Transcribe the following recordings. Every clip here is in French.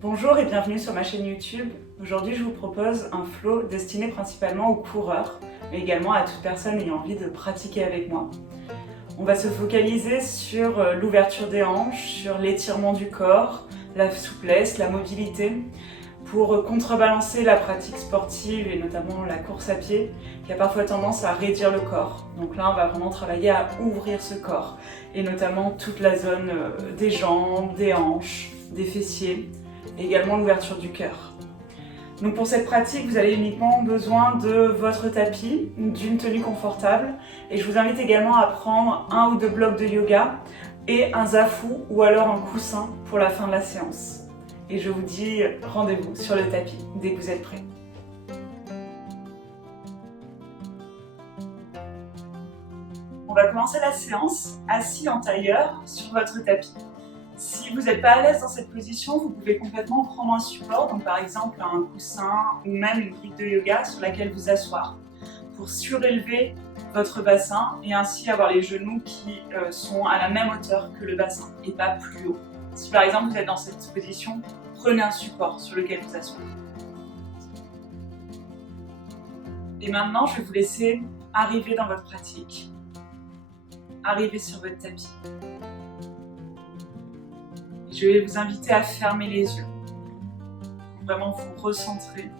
Bonjour et bienvenue sur ma chaîne YouTube. Aujourd'hui, je vous propose un flow destiné principalement aux coureurs, mais également à toute personne ayant envie de pratiquer avec moi. On va se focaliser sur l'ouverture des hanches, sur l'étirement du corps, la souplesse, la mobilité, pour contrebalancer la pratique sportive et notamment la course à pied, qui a parfois tendance à raidir le corps. Donc là, on va vraiment travailler à ouvrir ce corps, et notamment toute la zone des jambes, des hanches, des fessiers, et également l'ouverture du cœur. Donc pour cette pratique, vous avez uniquement besoin de votre tapis, d'une tenue confortable, et je vous invite également à prendre 1 ou 2 blocs de yoga et un zafu ou alors un coussin pour la fin de la séance. Et je vous dis rendez-vous sur le tapis dès que vous êtes prêts. On va commencer la séance assis en tailleur sur votre tapis. Si vous n'êtes pas à l'aise dans cette position, vous pouvez complètement prendre un support, donc par exemple un coussin ou même une brique de yoga sur laquelle vous asseoir pour surélever votre bassin et ainsi avoir les genoux qui sont à la même hauteur que le bassin et pas plus haut. Si par exemple vous êtes dans cette position, prenez un support sur lequel vous asseoir. Et maintenant, je vais vous laisser arriver dans votre pratique, arriver sur votre tapis. Je vais vous inviter à fermer les yeux, pour vraiment vous recentrer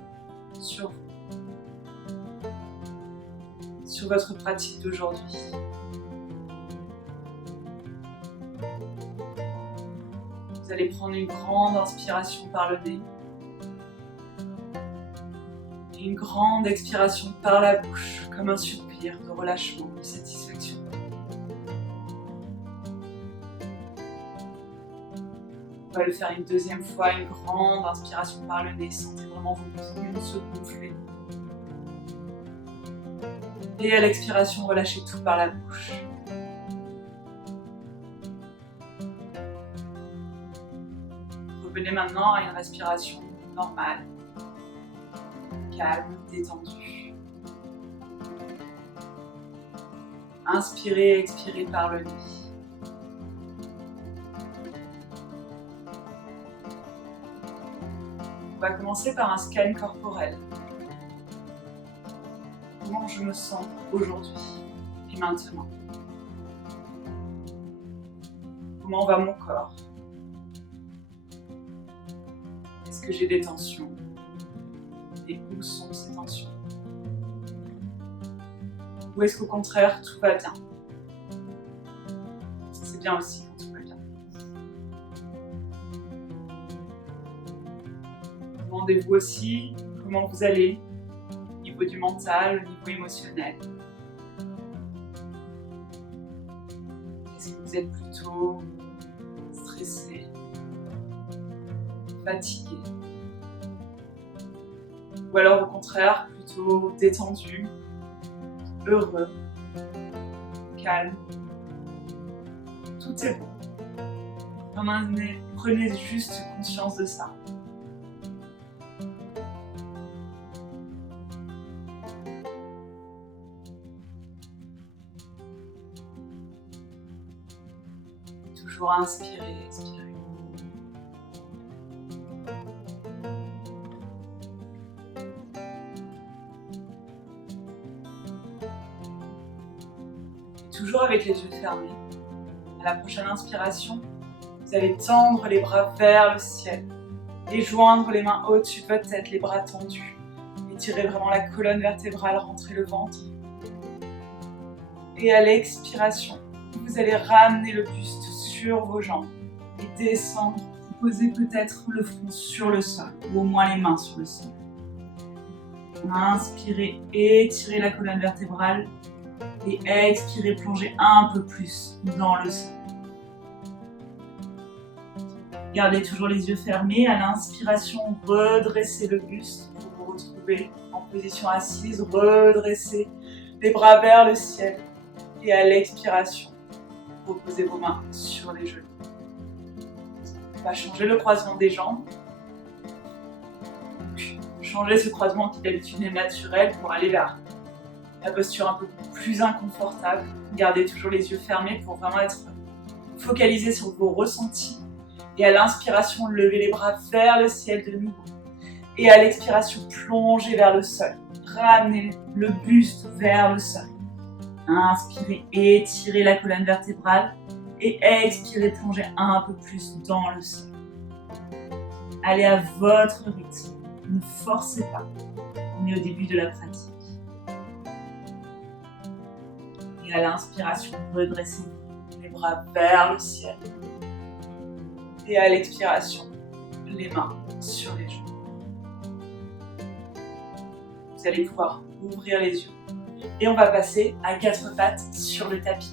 sur vous, sur votre pratique d'aujourd'hui. Vous allez prendre une grande inspiration par le nez et une grande expiration par la bouche, comme un soupir de relâchement, de satisfaction. On va le faire une deuxième fois, une grande inspiration par le nez, sentez vraiment vos poumons se gonfler. Et à l'expiration, relâchez tout par la bouche. Revenez maintenant à une respiration normale, calme, détendue. Inspirez et expirez par le nez. On va commencer par un scan corporel. Comment je me sens aujourd'hui et maintenant? Comment va mon corps? Est-ce que j'ai des tensions? Et où sont ces tensions? Ou est-ce qu'au contraire, tout va bien? C'est bien aussi quand tout va bien. Demandez-vous aussi comment vous allez au niveau du mental, au niveau émotionnel. Est-ce que vous êtes plutôt stressé, fatigué? Ou alors au contraire, plutôt détendu, heureux, calme? Tout est bon. Prenez juste conscience de ça. Toujours inspirer, expirer. Toujours avec les yeux fermés. À la prochaine inspiration, vous allez tendre les bras vers le ciel et joindre les mains au-dessus de votre tête, les bras tendus. Étirez vraiment la colonne vertébrale, rentrez le ventre. Et à l'expiration, vous allez ramener le buste sur vos jambes et descendre. Posez peut-être le front sur le sol ou au moins les mains sur le sol. Inspirez, étirez la colonne vertébrale. Et expirez, plongez un peu plus dans le sol. Gardez toujours les yeux fermés. À l'inspiration, redressez le buste pour vous retrouver en position assise. Redressez les bras vers le ciel. Et à l'expiration, reposez vos mains sur les genoux. On va changer le croisement des jambes. Changer ce croisement qui d'habitude est naturel pour aller vers la posture un peu plus inconfortable. Gardez toujours les yeux fermés pour vraiment être focalisé sur vos ressentis Et à l'inspiration, levez les bras vers le ciel de nouveau. Et à l'expiration, plongez vers le sol. Ramenez le buste vers le sol. Inspirez, étirez la colonne vertébrale. Et expirez, plongez un peu plus dans le sol. Allez à votre rythme. Ne forcez pas. On est au début de la pratique. Et à l'inspiration, redressez-vous. Les bras vers le ciel. Et à l'expiration, les mains sur les genoux. Vous allez pouvoir ouvrir les yeux. Et on va passer à 4 pattes sur le tapis.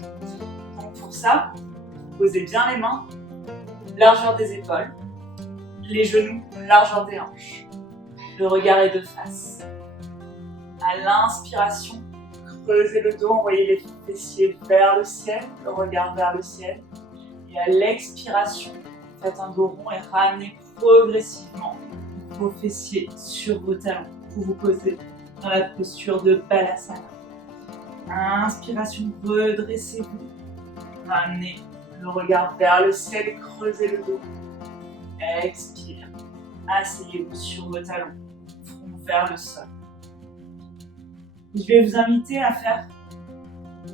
Donc pour ça, posez bien les mains, largeur des épaules, les genoux, largeur des hanches. Le regard est de face. À l'inspiration, creusez le dos, envoyez les fessiers vers le ciel, le regard vers le ciel. Et à l'expiration, faites un dos rond et ramenez progressivement vos fessiers sur vos talons pour vous poser dans la posture de Balasana. Inspiration, redressez-vous. Ramenez le regard vers le ciel et creusez le dos. Expire. Asseyez-vous sur vos talons, front vers le sol. Je vais vous inviter à faire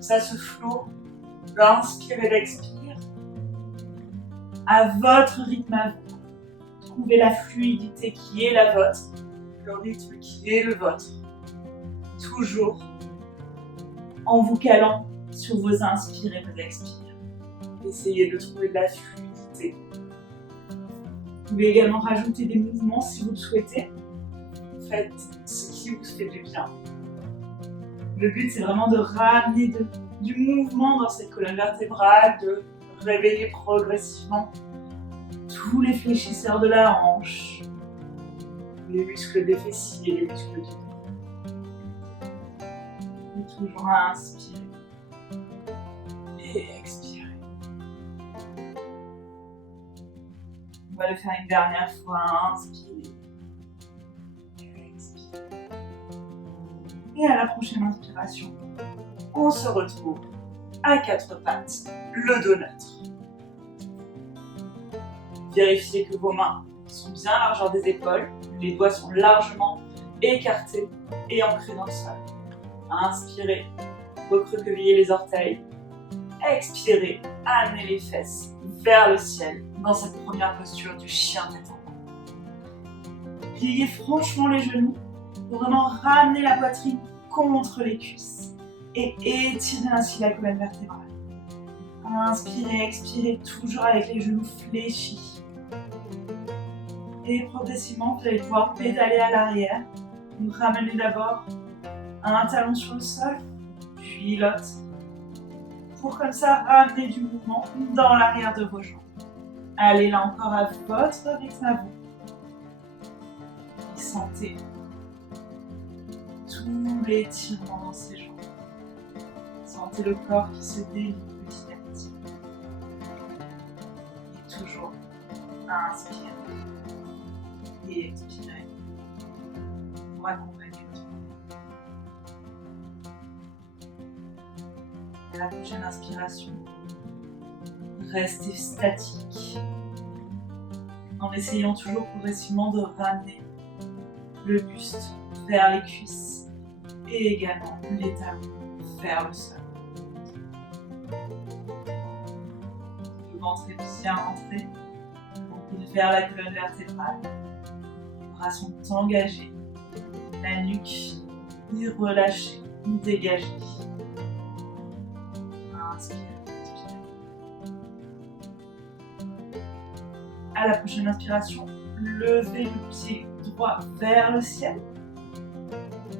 ça, ce flow. Inspire et l'expire. À votre rythme à vous. Trouvez la fluidité qui est la vôtre, le rythme qui est le vôtre. Toujours en vous calant sur vos inspires et vos expires. Essayez de trouver de la fluidité. Vous pouvez également rajouter des mouvements si vous le souhaitez. Faites ce qui vous fait du bien. Le but, c'est vraiment de ramener du mouvement dans cette colonne vertébrale, de réveiller progressivement tous les fléchisseurs de la hanche, les muscles des fessiers, les muscles du dos. Et toujours inspirer et expirer. On va le faire une dernière fois. Inspirez et expirez. Et à la prochaine inspiration, on se retrouve à 4 pattes, le dos neutre. Vérifiez que vos mains sont bien à la largeur des épaules, les doigts sont largement écartés et ancrés dans le sol. Inspirez, recroquevillez les orteils. Expirez, amenez les fesses vers le ciel dans cette première posture du chien tête en bas. Pliez franchement les genoux pour vraiment ramener la poitrine contre les cuisses et étirez ainsi la colonne vertébrale. Inspirez, expirez toujours avec les genoux fléchis. Et progressivement, vous allez pouvoir pédaler à l'arrière. Vous ramenez d'abord un talon sur le sol, puis l'autre. Pour comme ça ramener du mouvement dans l'arrière de vos jambes. Allez là encore à votre rythme à vous. Et sentez tout l'étirement dans ces jambes. Sentez le corps qui se délie petit à petit. Et toujours inspirez et expirez pour accompagner votre mouvement. À la prochaine inspiration, restez statique en essayant toujours progressivement de ramener le buste vers les cuisses et également les talons vers le sol. Le ventre est bien rentré, vers la colonne vertébrale. Les bras sont engagés, la nuque est relâchée ou dégagée. Inspire, expire. À la prochaine inspiration, levez le pied droit vers le ciel.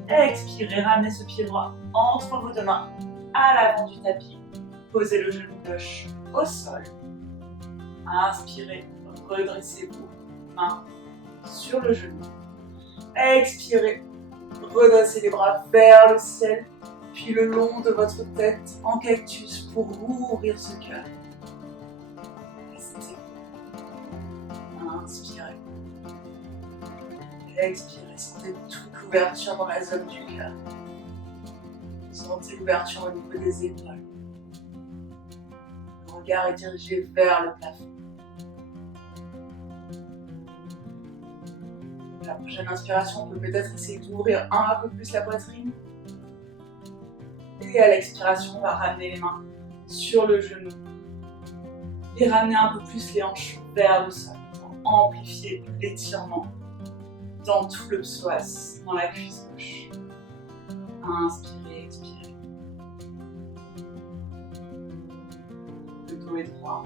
Expirez, ramenez ce pied droit entre vos deux mains à l'avant du tapis. Posez le genou gauche au sol. Inspirez, redressez-vous, main sur le genou. Expirez, redressez les bras vers le ciel, puis le long de votre tête en cactus pour ouvrir ce cœur. Restez. Inspirez. Expirez, sentez toute l'ouverture dans la zone du cœur. Sentez l'ouverture au niveau des épaules. Le regard est dirigé vers le plafond. La prochaine inspiration, on peut peut-être essayer d'ouvrir un peu plus la poitrine. Et à l'expiration, on va ramener les mains sur le genou. Et ramener un peu plus les hanches vers le sol pour amplifier l'étirement dans tout le psoas, dans la cuisse gauche. Inspirez, expirez. Le dos est droit.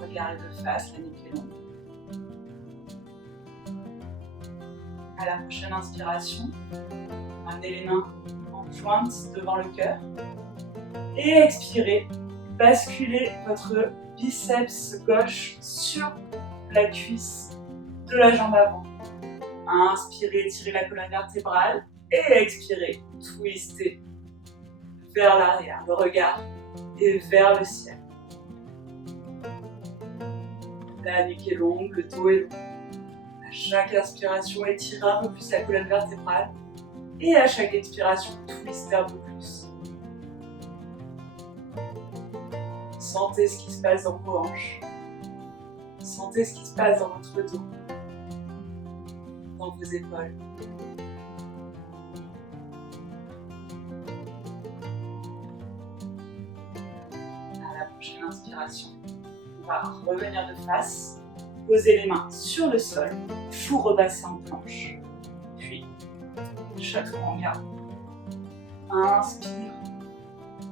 Regardez de face, la nuque est longue. À la prochaine inspiration, ramenez les mains en jointe devant le cœur. Et expirez, basculez votre biceps gauche sur la cuisse de la jambe avant. Inspirez, tirez la colonne vertébrale. Et expirez, twistez vers l'arrière, le regard et vers le ciel. La nuque est longue, le dos est long. À chaque inspiration, étirez un peu plus la colonne vertébrale. Et à chaque expiration, twistez un peu plus. Sentez ce qui se passe dans vos hanches. Sentez ce qui se passe dans votre dos, dans vos épaules. À la prochaine inspiration, on va revenir de face, poser les mains sur le sol, vous repassez en planche. Puis, chaturanga. Inspire,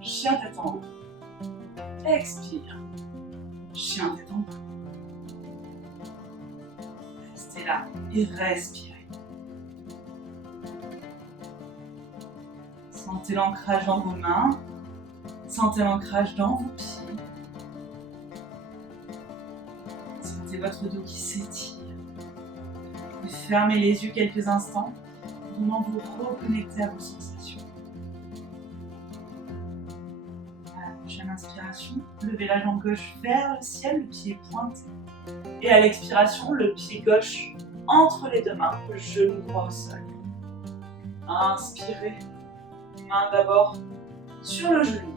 chien tête en haut. Expire, chien tête en bas. Restez là et respirez. Sentez l'ancrage dans vos mains. Sentez l'ancrage dans vos pieds. Sentez votre dos qui s'étire. Vous fermez les yeux quelques instants. Vraiment vous reconnecter à vos sensations. À la prochaine inspiration, levez la jambe gauche vers le ciel, le pied pointé. Et à l'expiration, le pied gauche entre les deux mains, le genou droit au sol. Inspirez, main d'abord sur le genou,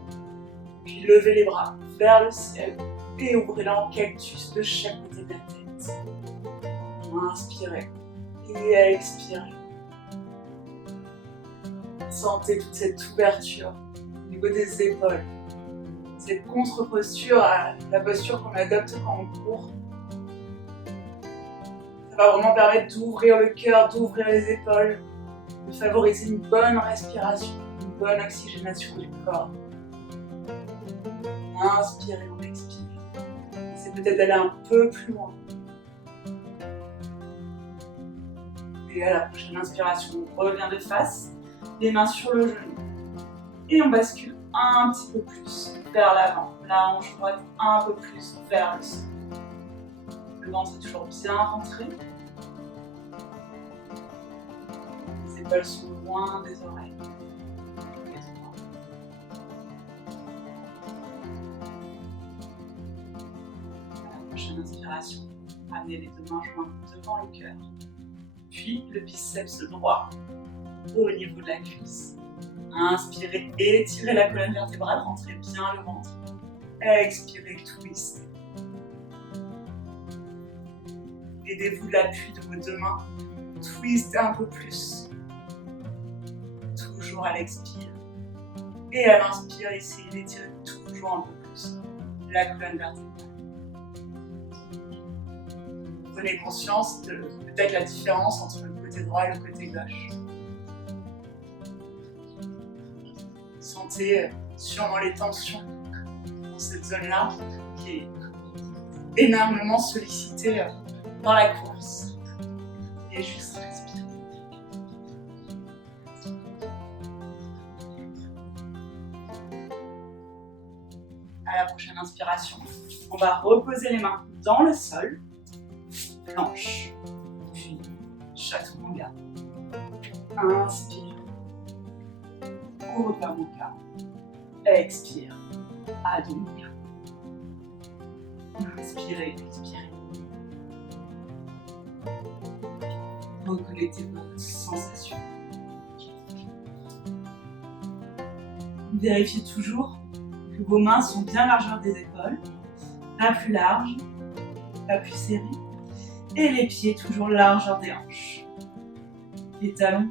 puis levez les bras vers le ciel et ouvrez-les en cactus de chaque côté de la tête. Inspirez et expirez. Sentez toute cette ouverture au niveau des épaules, cette contre-posture à la posture qu'on adopte quand on court. Ça va vraiment permettre d'ouvrir le cœur, d'ouvrir les épaules, de favoriser une bonne respiration, une bonne oxygénation du corps. Inspirez, on expire. C'est peut-être d'aller un peu plus loin. Et à la prochaine inspiration, on revient de face, les mains sur le genou. Et on bascule un petit peu plus vers l'avant. La hanche droite un peu plus vers le sol. Le ventre est toujours bien rentré. Les épaules sont loin des oreilles. À la prochaine inspiration, ramenez les deux mains jointes devant le cœur. Puis le biceps droit au niveau de la cuisse. Inspirez, étirez la colonne vertébrale, rentrez bien le ventre. Expirez, twistez. Aidez-vous de l'appui de vos deux mains. Twistez un peu plus. Toujours à l'expire. Et à l'inspire, essayez d'étirer toujours un peu plus la colonne vertébrale. Prenez conscience de peut-être la différence entre le côté droit et le côté gauche. Sentez sûrement les tensions dans cette zone-là qui est énormément sollicitée dans la course. Et juste respirer. À la prochaine inspiration, on va reposer les mains dans le sol, planche, puis chaturanga. Inspire. Urdhva Mukha. Expire. Adho Mukha. Inspirez, expirez. Reconnectez vos sensations. Vérifiez toujours que vos mains sont bien largeur des épaules, pas plus larges, pas plus serrées. Et les pieds toujours largeur des hanches. Les talons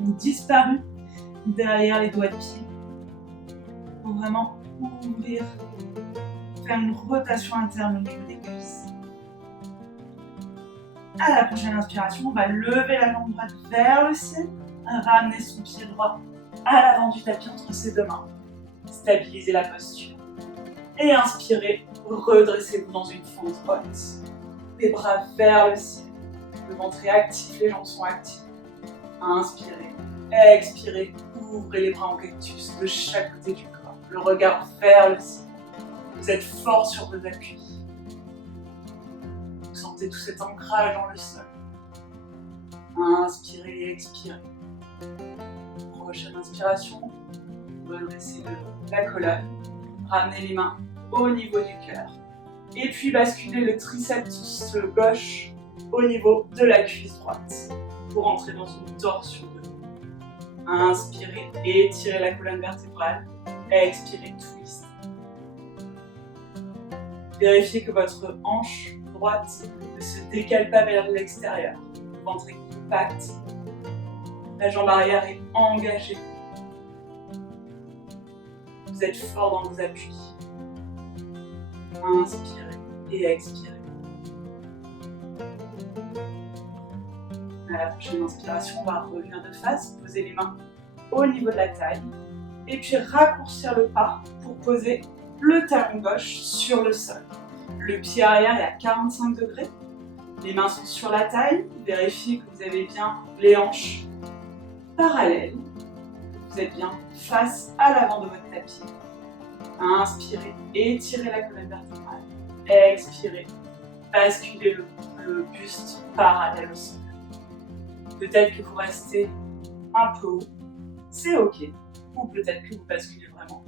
ont disparu derrière les doigts de pied. Pour vraiment ouvrir, faire une rotation interne au niveau des cuisses. À la prochaine inspiration, on va lever la jambe droite vers le ciel, ramener son pied droit à l'avant du tapis entre ses deux mains. Stabilisez la posture. Et inspirez, redressez-vous dans une fente haute. Les bras vers le ciel. Le ventre est actif, les jambes sont actives. Inspirez, expirez, ouvrez les bras en cactus de chaque côté du corps. Le regard vers le ciel. Vous êtes fort sur vos appuis. Vous sentez tout cet ancrage dans le sol. Inspirez et expirez. Prochaine inspiration, redressez la colonne. Ramenez les mains au niveau du cœur. Et puis basculez le triceps gauche au niveau de la cuisse droite pour entrer dans une torsion de dos. Inspirez et étirez la colonne vertébrale. Expirez, twist. Vérifiez que votre hanche droite ne se décale pas vers l'extérieur. Le ventre est compact. La jambe arrière est engagée. Vous êtes fort dans vos appuis. Inspirez et expirez. À la prochaine inspiration, on va revenir de face, poser les mains au niveau de la taille et puis raccourcir le pas pour poser le talon gauche sur le sol. Le pied arrière est à 45 degrés. Les mains sont sur la taille. Vérifiez que vous avez bien les hanches parallèles. Vous êtes bien face à l'avant de votre tapis. Inspirez, étirez la colonne vertébrale. Expirez, basculez le buste parallèle au sol. Peut-être que vous restez un peu haut, c'est ok. Ou peut-être que vous basculez vraiment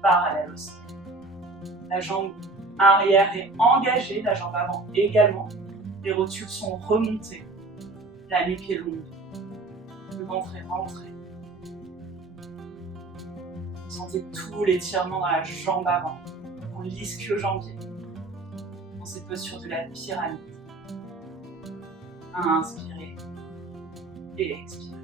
parallèle au sol. La jambe arrière est engagée, la jambe avant également. Les rotules sont remontées. La nuque est longue. Le ventre est rentré. Vous sentez tout l'étirement dans la jambe avant, pour l'ischio-jambier, dans cette posture de la pyramide. Inspirez et expirez.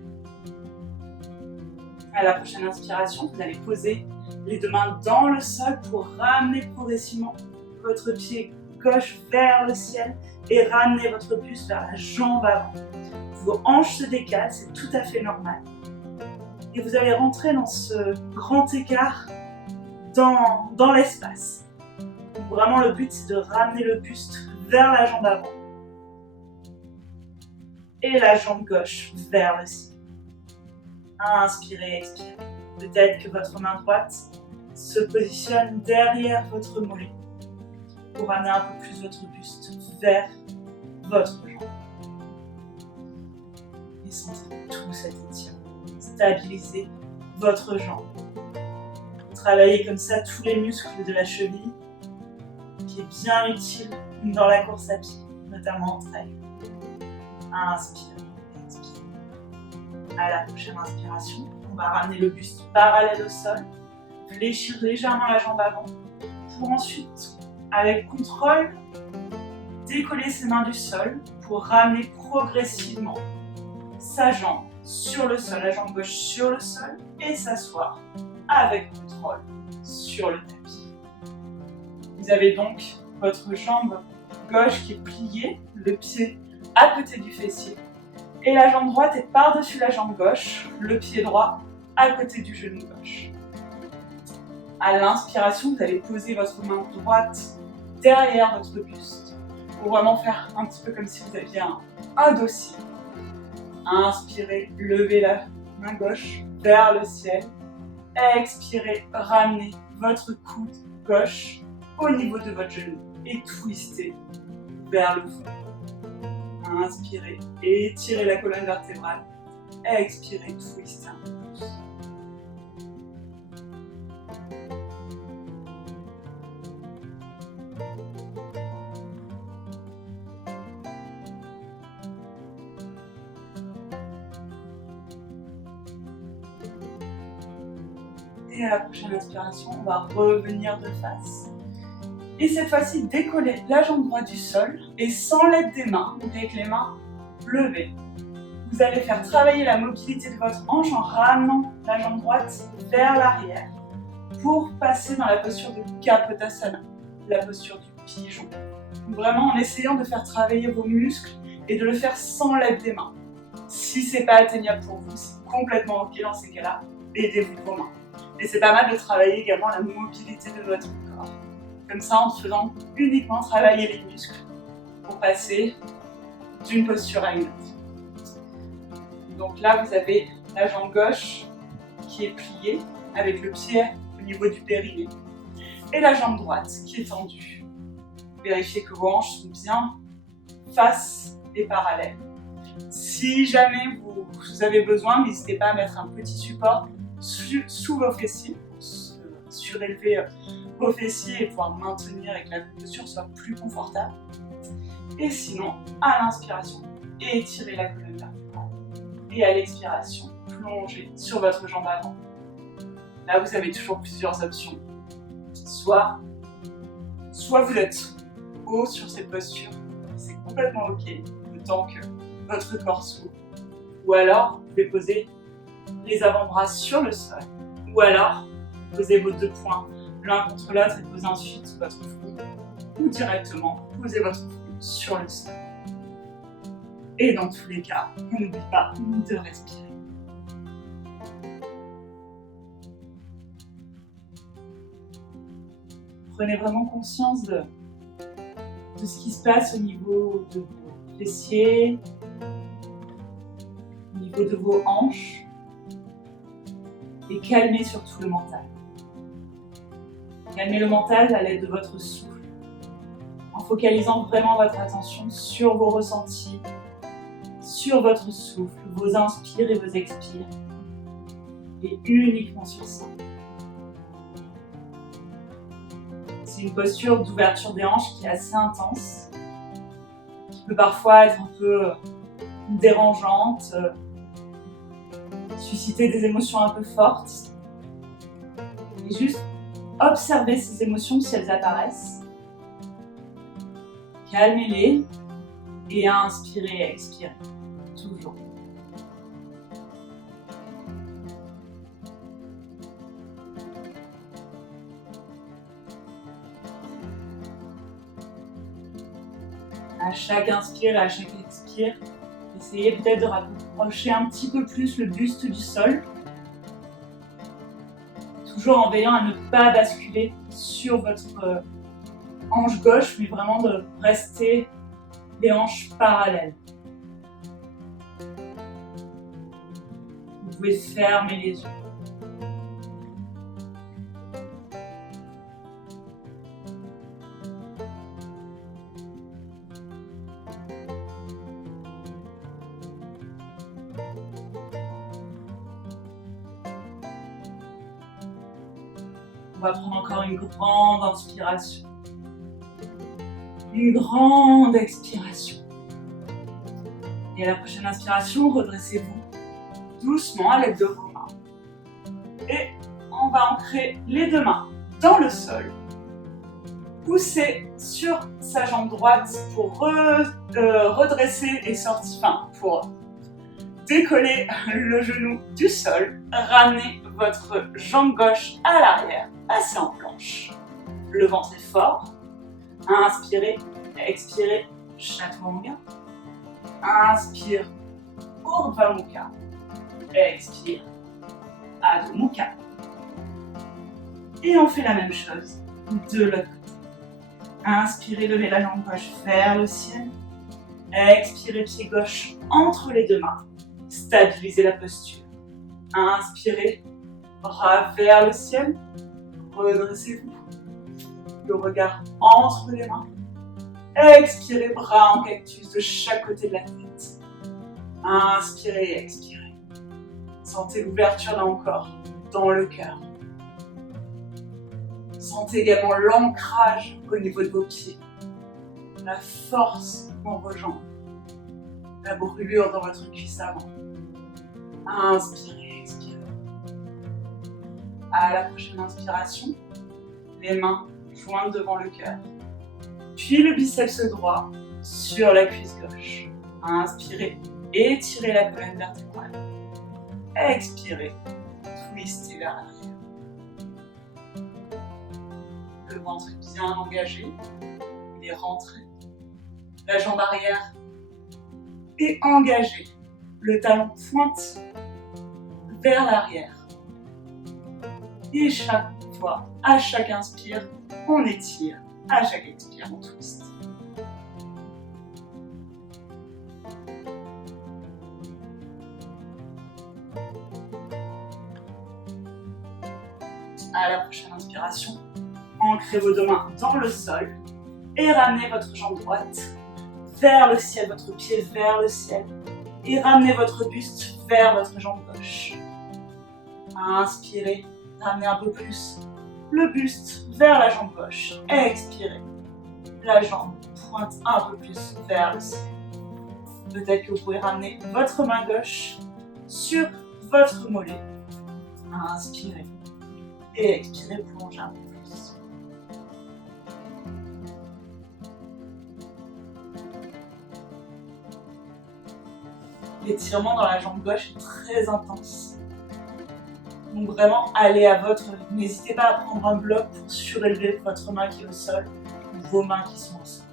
À la prochaine inspiration, vous allez poser les deux mains dans le sol pour ramener progressivement votre pied gauche vers le ciel et ramener votre buste vers la jambe avant. Vos hanches se décalent, c'est tout à fait normal. Et vous allez rentrer dans ce grand écart dans l'espace. Vraiment, le but, c'est de ramener le buste vers la jambe avant et la jambe gauche vers le ciel. Inspirez, expirez. Peut-être que votre main droite se positionne derrière votre mollet pour amener un peu plus votre buste vers votre jambe. Et sentez tout cet étirement. Stabilisez votre jambe. Travaillez comme ça tous les muscles de la cheville, qui est bien utile dans la course à pied, notamment en trail. Inspirez, expirez. À la prochaine inspiration, on va ramener le buste parallèle au sol, fléchir légèrement la jambe avant, pour ensuite, avec contrôle, décoller ses mains du sol pour ramener progressivement sa jambe sur le sol, la jambe gauche sur le sol et s'asseoir avec contrôle sur le tapis. Vous avez donc votre jambe gauche qui est pliée, le pied à côté du fessier et la jambe droite est par-dessus la jambe gauche, le pied droit à côté du genou gauche. À l'inspiration, vous allez poser votre main droite derrière votre buste pour vraiment faire un petit peu comme si vous aviez un dossier. Inspirez, levez la main gauche vers le ciel. Expirez, ramenez votre coude gauche au niveau de votre genou et twistez vers le fond. Inspirez, étirez la colonne vertébrale. Expirez, twistez un peu plus. Et à la prochaine inspiration, on va revenir de face. Et cette fois-ci, décollez la jambe droite du sol et sans l'aide des mains, donc avec les mains levées. Vous allez faire travailler la mobilité de votre hanche en ramenant la jambe droite vers l'arrière pour passer dans la posture de Kapotasana, la posture du pigeon. Donc vraiment en essayant de faire travailler vos muscles et de le faire sans l'aide des mains. Si c'est pas atteignable pour vous, c'est complètement ok dans ces cas-là, aidez-vous de vos mains. Et c'est pas mal de travailler également la mobilité de votre corps. Comme ça, en faisant uniquement travailler les muscles pour passer d'une posture à une autre. Donc là, vous avez la jambe gauche qui est pliée avec le pied au niveau du périnée et la jambe droite qui est tendue. Vérifiez que vos hanches sont bien face et parallèles. Si jamais vous avez besoin, n'hésitez pas à mettre un petit support sous vos fessiers pour surélever vos fessiers et pouvoir maintenir et que la posture soit plus confortable. Et sinon, à l'inspiration, étirez la colonne vertébrale. Et à l'expiration, plongez sur votre jambe avant. Là, vous avez toujours plusieurs options. Soit vous êtes haut sur cette posture, c'est complètement ok, le temps que votre corps s'ouvre. Ou alors, vous pouvez poser les avant-bras sur le sol. Ou alors, posez vos deux poings l'un contre l'autre et posez ensuite votre front. Ou directement, posez votre front sur le sol. Et dans tous les cas, on n'oublie pas de respirer. Prenez vraiment conscience de ce qui se passe au niveau de vos fessiers, au niveau de vos hanches, et calmez surtout le mental. Calmez le mental à l'aide de votre souffle, en focalisant vraiment votre attention sur vos ressentis, sur votre souffle, vos inspires et vos expires, et uniquement sur ça. C'est une posture d'ouverture des hanches qui est assez intense, qui peut parfois être un peu dérangeante, susciter des émotions un peu fortes. Et juste observez ces émotions si elles apparaissent. Calmez-les et inspirez et expirez. Toujours. À chaque inspire et à chaque expire, essayez peut-être de rapprocher un petit peu plus le buste du sol. Toujours en veillant à ne pas basculer sur votre hanche gauche, mais vraiment de rester les hanches parallèles. Vous pouvez fermer les yeux. On va prendre encore une grande inspiration. Une grande expiration. Et à la prochaine inspiration, redressez-vous doucement à l'aide de vos mains. Et on va ancrer les deux mains dans le sol. Poussez sur sa jambe droite pour redresser et sortir, pour décoller le genou du sol. Ramenez votre jambe gauche à l'arrière, passez en planche. Le ventre est fort. Inspirez, expirez, Chaturanga. Inspire, Urdhva Mukha. Expire, Adho Mukha. Et on fait la même chose de l'autre côté. Inspirez, levez la jambe gauche vers le ciel. Expirez, pied gauche entre les deux mains. Stabilisez la posture. Inspirez, bras vers le ciel. Redressez-vous. Le regard entre les mains. Expirez, bras en cactus de chaque côté de la tête. Inspirez, expirez. Sentez l'ouverture là encore dans le cœur. Sentez également l'ancrage au niveau de vos pieds. La force dans vos jambes. La brûlure dans votre cuisse avant. Inspirez, expirez. À la prochaine inspiration, les mains jointes devant le cœur. Puis le biceps droit sur la cuisse gauche. Inspirez, étirez la colonne vertébrale. Expirez, twistez vers l'arrière. Le ventre est bien engagé, il est rentré. La jambe arrière est engagée. Le talon pointe vers l'arrière. Et chaque fois, à chaque inspire, on étire. À chaque expire, on twist. À la prochaine inspiration, ancrez vos deux mains dans le sol et ramenez votre jambe droite vers le ciel, votre pied vers le ciel. Et ramenez votre buste vers votre jambe gauche. Inspirez, ramenez un peu plus le buste vers la jambe gauche. Expirez, la jambe pointe un peu plus vers le ciel. Peut-être que vous pouvez ramener votre main gauche sur votre mollet. Inspirez et expirez, plongez un peu plus. L'étirement dans la jambe gauche est très intense. Donc vraiment, allez à votre rythme. N'hésitez pas à prendre un bloc pour surélever votre main qui est au sol ou vos mains qui sont au sol.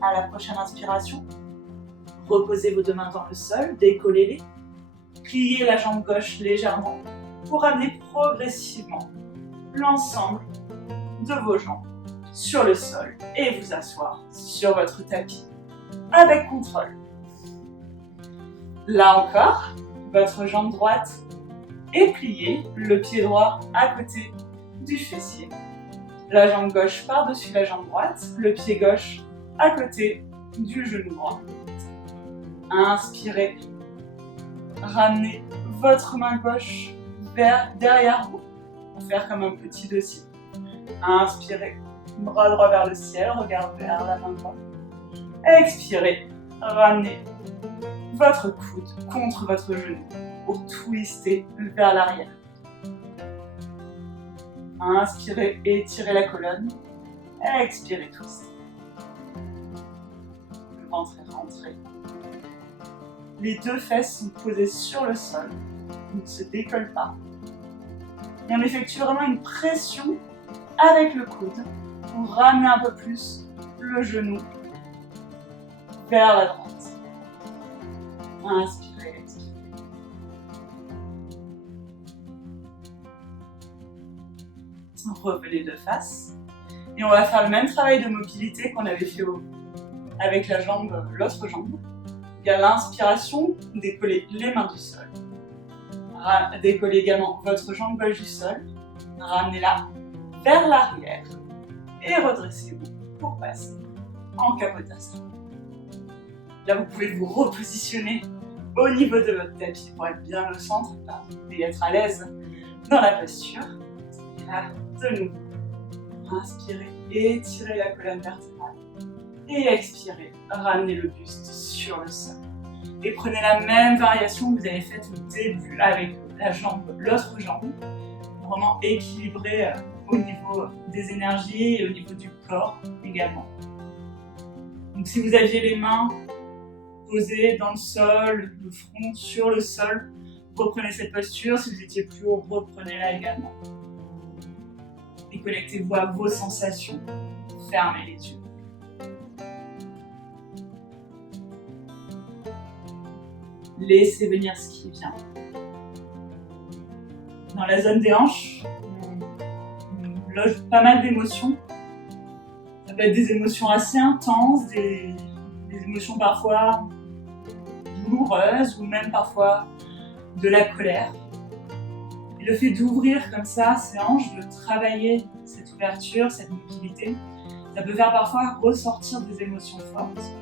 À la prochaine inspiration, reposez vos deux mains dans le sol, décollez-les. Pliez la jambe gauche légèrement pour ramener progressivement l'ensemble de vos jambes sur le sol et vous asseoir sur votre tapis avec contrôle. Là encore, votre jambe droite est pliée, le pied droit à côté du fessier. La jambe gauche par-dessus la jambe droite, le pied gauche à côté du genou droit. Inspirez, ramenez votre main gauche derrière vous pour faire comme un petit dossier. Inspirez, bras droit vers le ciel, regard vers la main droite. Expirez, ramenez votre coude contre votre genou pour twister vers l'arrière. Inspirez, étirez la colonne. Expirez, twist. Le ventre est rentré. Les deux fesses sont posées sur le sol, on ne se décolle pas. Et on effectue vraiment une pression avec le coude pour ramener un peu plus le genou vers la droite. Inspirez, expirez. Revenez de face. Et on va faire le même travail de mobilité qu'on avait fait avec l'autre jambe. Et à l'inspiration, décollez les mains du sol. Décollez également votre jambe gauche du sol. Ramenez-la vers l'arrière. Et redressez-vous pour passer en Kapotasana. Là, vous pouvez vous repositionner au niveau de votre tapis pour être bien au centre et être à l'aise dans la posture. Et là, de nouveau, inspirez, étirez la colonne vertébrale. Et expirez, ramenez le buste sur le sol. Et prenez la même variation que vous avez faite au début avec l'autre jambe. Vraiment équilibré au niveau des énergies et au niveau du corps également. Donc si vous aviez les mains posées dans le sol, le front sur le sol, reprenez cette posture. Si vous étiez plus haut, reprenez-la également. Et connectez-vous à vos sensations. Fermez les yeux. Laissez venir ce qui vient. Dans la zone des hanches, on loge pas mal d'émotions. Ça peut être des émotions assez intenses, des émotions parfois douloureuses ou même parfois de la colère. Et le fait d'ouvrir comme ça ces hanches, de travailler cette ouverture, cette mobilité, ça peut faire parfois ressortir des émotions fortes.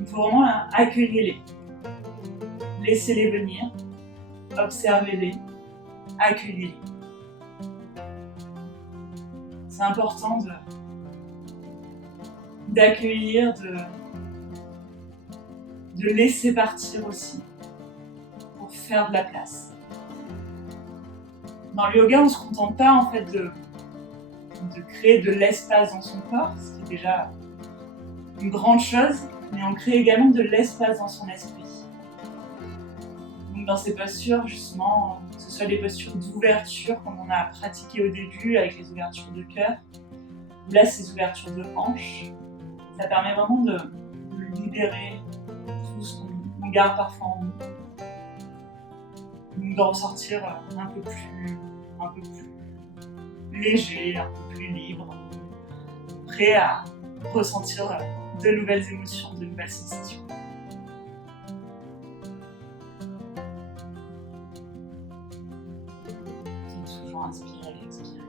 Il faut vraiment accueillir-les. Laissez-les venir, observez-les, accueillez-les. C'est important d'accueillir, de laisser partir aussi, pour faire de la place. Dans le yoga, on ne se contente pas en fait de créer de l'espace dans son corps, ce qui est déjà une grande chose, mais on crée également de l'espace dans son esprit. Donc dans ces postures, justement, que ce soit des postures d'ouverture, comme on a pratiqué au début avec les ouvertures de cœur, ou là ces ouvertures de hanche, ça permet vraiment de libérer tout ce qu'on garde parfois en nous. Donc d'en ressortir un peu plus léger, un peu plus libre, prêt à ressentir de nouvelles émotions, de nouvelles sensations. Toujours inspirer et expirer.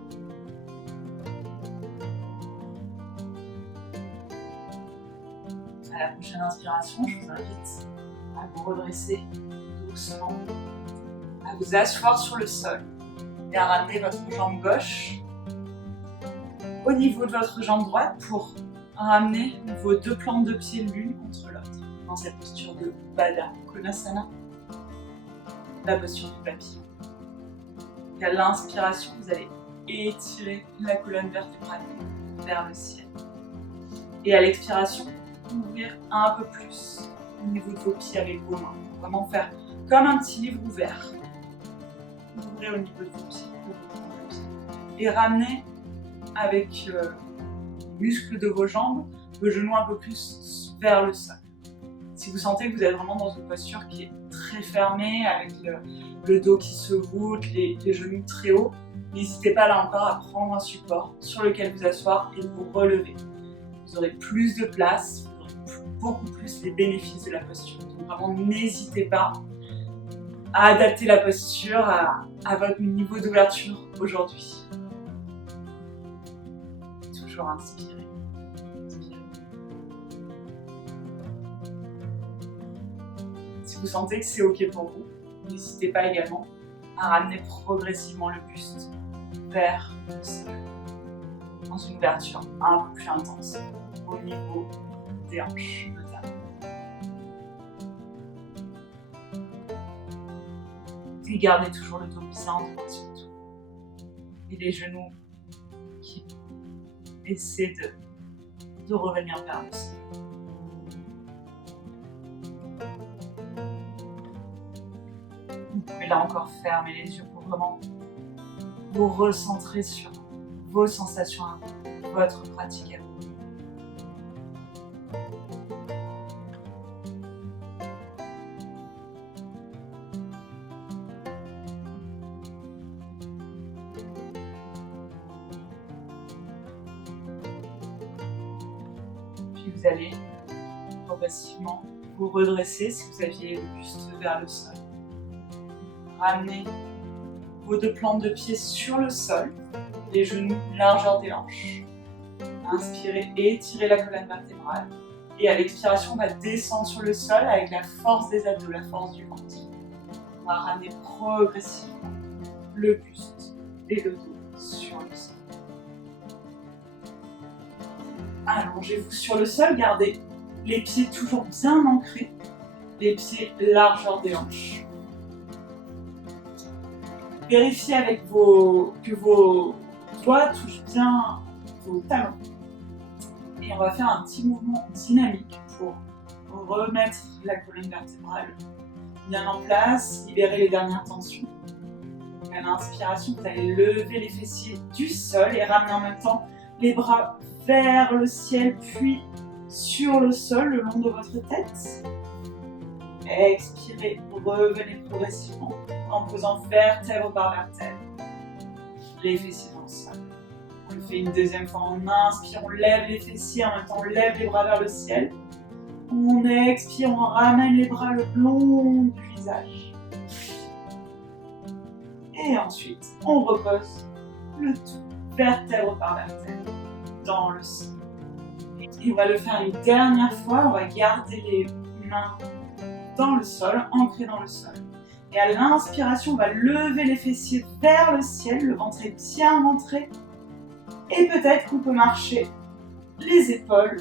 À la prochaine inspiration, je vous invite à vous redresser doucement, à vous asseoir sur le sol et à ramener votre jambe gauche au niveau de votre jambe droite pour ramener vos deux plantes de pied l'une contre l'autre dans cette posture de Baddha Konasana, la posture du papillon. Et à l'inspiration, vous allez étirer la colonne vertébrale vers le ciel. Et à l'expiration, ouvrir un peu plus au niveau de vos pieds avec vos mains. Vraiment faire comme un petit livre ouvert. Ouvrez au niveau de vos pieds. Et ramenez avec les muscles de vos jambes, vos genoux un peu plus vers le sol. Si vous sentez que vous êtes vraiment dans une posture qui est très fermée, avec le dos qui se voûte, les genoux très hauts, n'hésitez pas là encore à prendre un support sur lequel vous asseoir et vous relever. Vous aurez plus de place, vous aurez beaucoup plus les bénéfices de la posture. Donc vraiment, n'hésitez pas à adapter la posture à votre niveau d'ouverture aujourd'hui. Toujours inspirer. Si vous sentez que c'est OK pour vous, n'hésitez pas également à ramener progressivement le buste vers le sol, dans une ouverture un peu plus intense, au niveau des hanches notamment. Et gardez toujours le dos bien droit surtout. Et les genoux qui essaient de revenir vers le sol. Vous pouvez là encore fermer les yeux pour vraiment vous recentrer sur vos sensations à vous, votre pratique à vous. Puis vous allez progressivement vous redresser si vous aviez le buste vers le sol. Ramenez vos deux plantes de pied sur le sol, les genoux largeur des hanches. Inspirez et étirez la colonne vertébrale. Et à l'expiration, on va descendre sur le sol avec la force des abdos, la force du ventre. On va ramener progressivement le buste et le dos sur le sol. Allongez-vous sur le sol, gardez les pieds toujours bien ancrés, les pieds largeur des hanches. Vérifiez avec que vos doigts touchent bien vos talons. Et on va faire un petit mouvement dynamique pour remettre la colonne vertébrale bien en place, libérer les dernières tensions. À l'inspiration, vous allez lever les fessiers du sol et ramener en même temps les bras vers le ciel, puis sur le sol, le long de votre tête. Expirez, revenez progressivement en posant vertèbre par vertèbre. Les fessiers dans le sol. On le fait une deuxième fois. On inspire, on lève les fessiers, en même temps on lève les bras vers le ciel. On expire, on ramène les bras le long du visage. Et ensuite, on repose le tout, vertèbre par vertèbre, dans le sol. Et on va le faire une dernière fois. On va garder les mains dans le sol, ancrées dans le sol. Et à l'inspiration, on va lever les fessiers vers le ciel, le ventre est bien rentré. Et peut-être qu'on peut marcher les épaules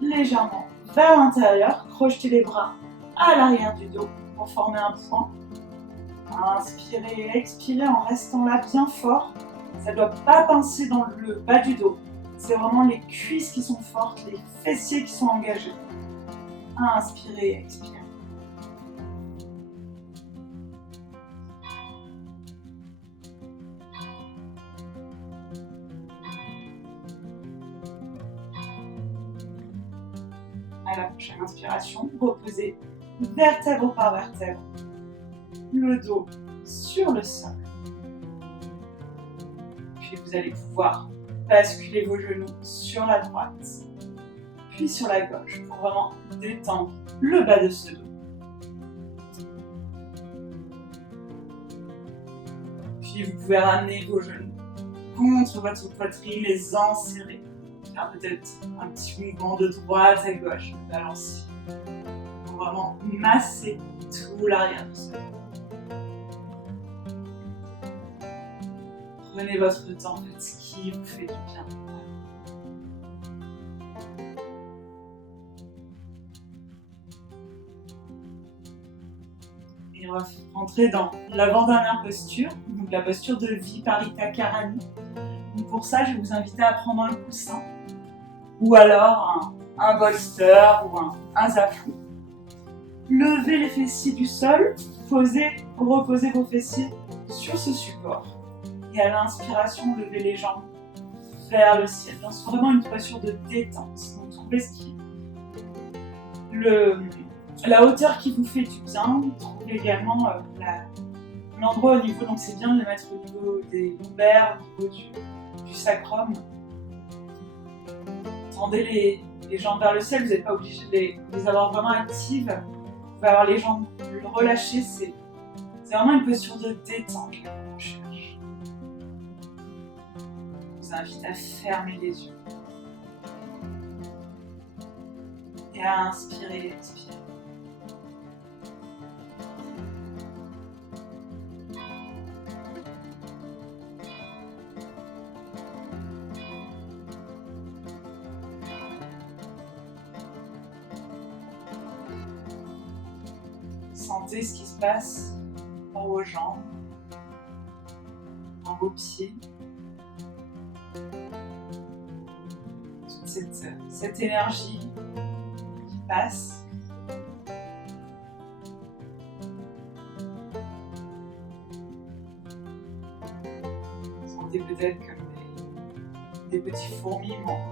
légèrement vers l'intérieur, crocheter les bras à l'arrière du dos pour former un point. Inspirez et expirez en restant là bien fort, Ça ne doit pas pincer dans le bas du dos. C'est vraiment les cuisses qui sont fortes, les fessiers qui sont engagés. Inspirez, expirez. À la prochaine inspiration, reposez vertèbre par vertèbre. Le dos sur le sol. Puis vous allez pouvoir basculer vos genoux sur la droite, puis sur la gauche pour vraiment détendre le bas de ce dos. Puis vous pouvez ramener vos genoux contre votre poitrine, les enserrer. Faire peut-être un petit mouvement de droite à gauche, de balancier, pour vraiment masser tout l'arrière de ce dos. Prenez votre temps, faites ce qui vous fait du bien. Et on va rentrer dans l'avant-dernière posture, donc la posture de Viparita Karani. Donc pour ça, je vais vous inviter à prendre un coussin, ou alors un bolster ou un zafou. Levez les fessiers du sol, reposez vos fessiers sur ce support. Et à l'inspiration, levez les jambes vers le ciel. C'est vraiment une posture de détente. Donc trouvez ce qui la hauteur qui vous fait du bien. Trouvez également l'endroit au niveau, donc c'est bien de le mettre au niveau des lombaires, au niveau du sacrum. Tendez les jambes vers le ciel, vous n'êtes pas obligé de les avoir vraiment actives. Vous pouvez avoir les jambes relâchées, c'est vraiment une posture de détente qu'on cherche. Je vous invite à fermer les yeux. Et à inspirer, expirer. Sentez ce qui se passe dans vos jambes, dans vos pieds. Toute cette énergie qui passe. Sentez peut-être comme des petits fourmillements.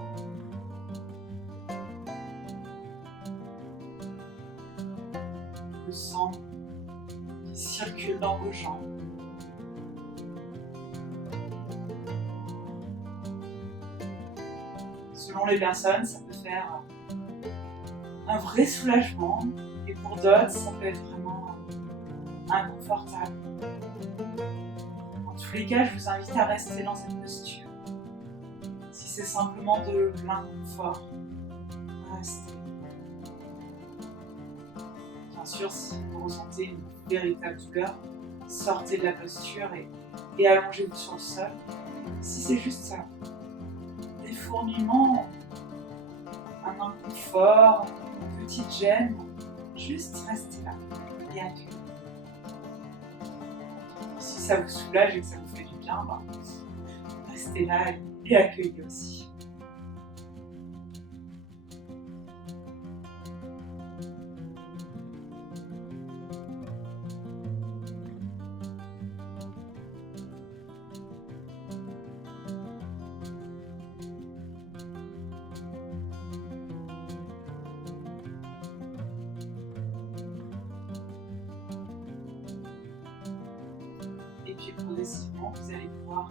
Le sang qui circule dans vos jambes. Selon les personnes, ça peut faire un vrai soulagement et pour d'autres, ça peut être vraiment inconfortable. En tous les cas, je vous invite à rester dans cette posture. Si c'est simplement de l'inconfort, restez. Bien sûr, si vous ressentez une véritable douleur, sortez de la posture et allongez-vous sur le sol. Si c'est juste ça, des fourmillements, un inconfort, une petite gêne, juste restez là et accueillez. Si ça vous soulage et que ça vous fait du bien, restez là et accueillez aussi. Et puis progressivement, vous allez pouvoir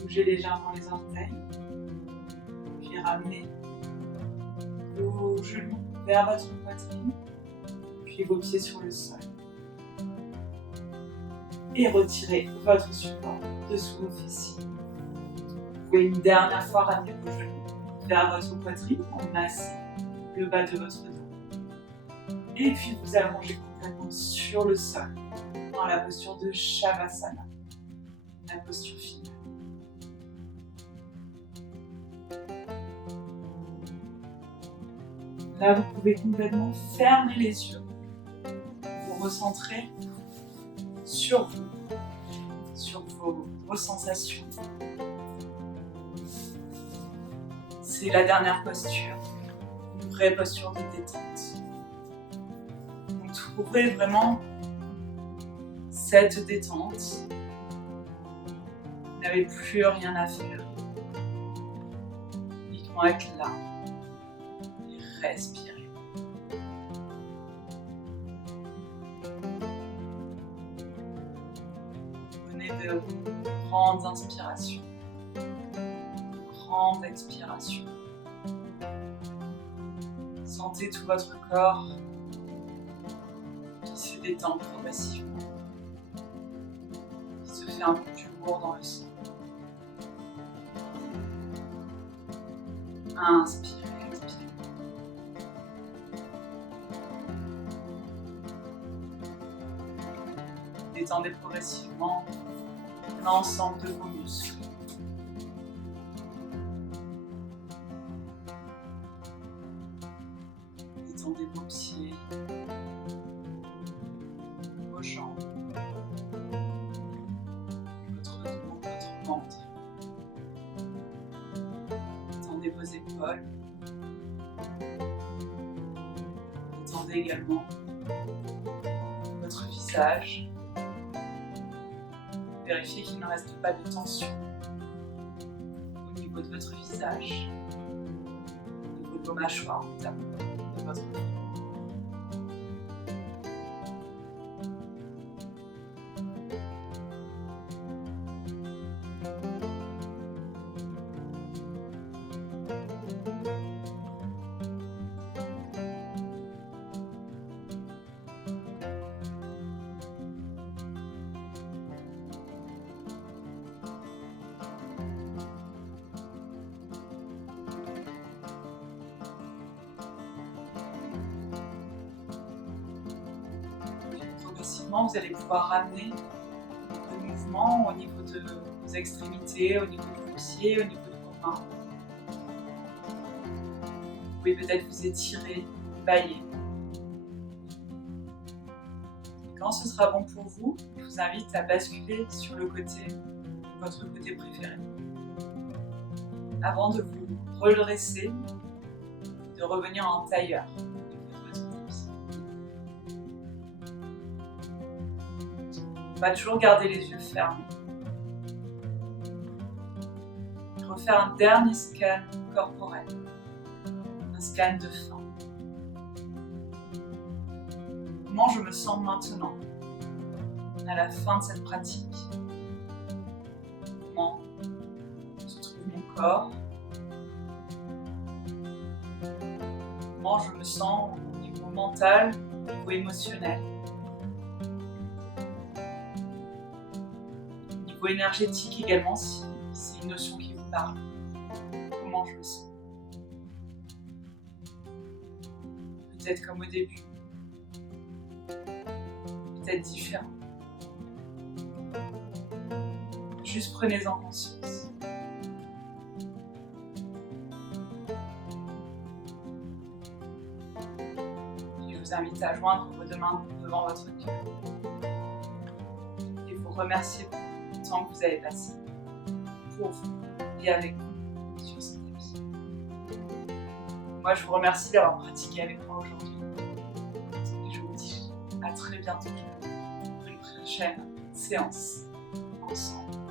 bouger légèrement les orteils, puis ramener vos genoux vers votre poitrine, puis vos pieds sur le sol. Et retirez votre support dessous vos fessiers. Vous pouvez une dernière fois ramener vos genoux vers votre poitrine, masser le bas de votre dos. Et puis vous allongez complètement sur le sol, dans la posture de Shavasana, la posture finale. Là, vous pouvez complètement fermer les yeux, vous recentrer sur vous, sur vos sensations. C'est la dernière posture, une vraie posture de détente. Donc trouvez vraiment cette détente. Vous n'avez plus rien à faire. Uniquement être là et respirer. Prenez de grandes inspirations, de grandes expirations. Sentez tout votre corps qui se détend progressivement, qui se fait un peu plus lourd dans le sang. Inspirez, expirez. Détendez progressivement l'ensemble de vos muscles. Détendez vos pieds, vos jambes, votre dos, votre ventre. Détendez vos épaules. Détendez également votre visage. Vérifiez qu'il ne reste pas de tension au niveau de votre visage, au niveau de vos mâchoires, notamment de votre front. Progressivement, vous allez pouvoir ramener le mouvement au niveau de vos extrémités, au niveau de vos pieds, au niveau de vos mains. Vous pouvez peut-être vous étirer, bailler. Quand ce sera bon pour vous, je vous invite à basculer sur le côté, votre côté préféré. Avant de vous redresser, de revenir en tailleur. On va toujours garder les yeux fermés. Refaire un dernier scan corporel. Un scan de fin. Comment je me sens maintenant, à la fin de cette pratique? Comment se trouve mon corps? Comment je me sens au niveau mental, au niveau émotionnel? Énergétique également, si c'est une notion qui vous parle. Comment je le sens? Peut-être comme au début. Peut-être différent. Juste prenez-en conscience. Je vous invite à joindre vos deux mains devant votre cœur et vous remercier pour le temps que vous avez passé pour vous et avec vous sur ce tapis. Moi, je vous remercie d'avoir pratiqué avec moi aujourd'hui. Et je vous dis à très bientôt pour une prochaine séance ensemble.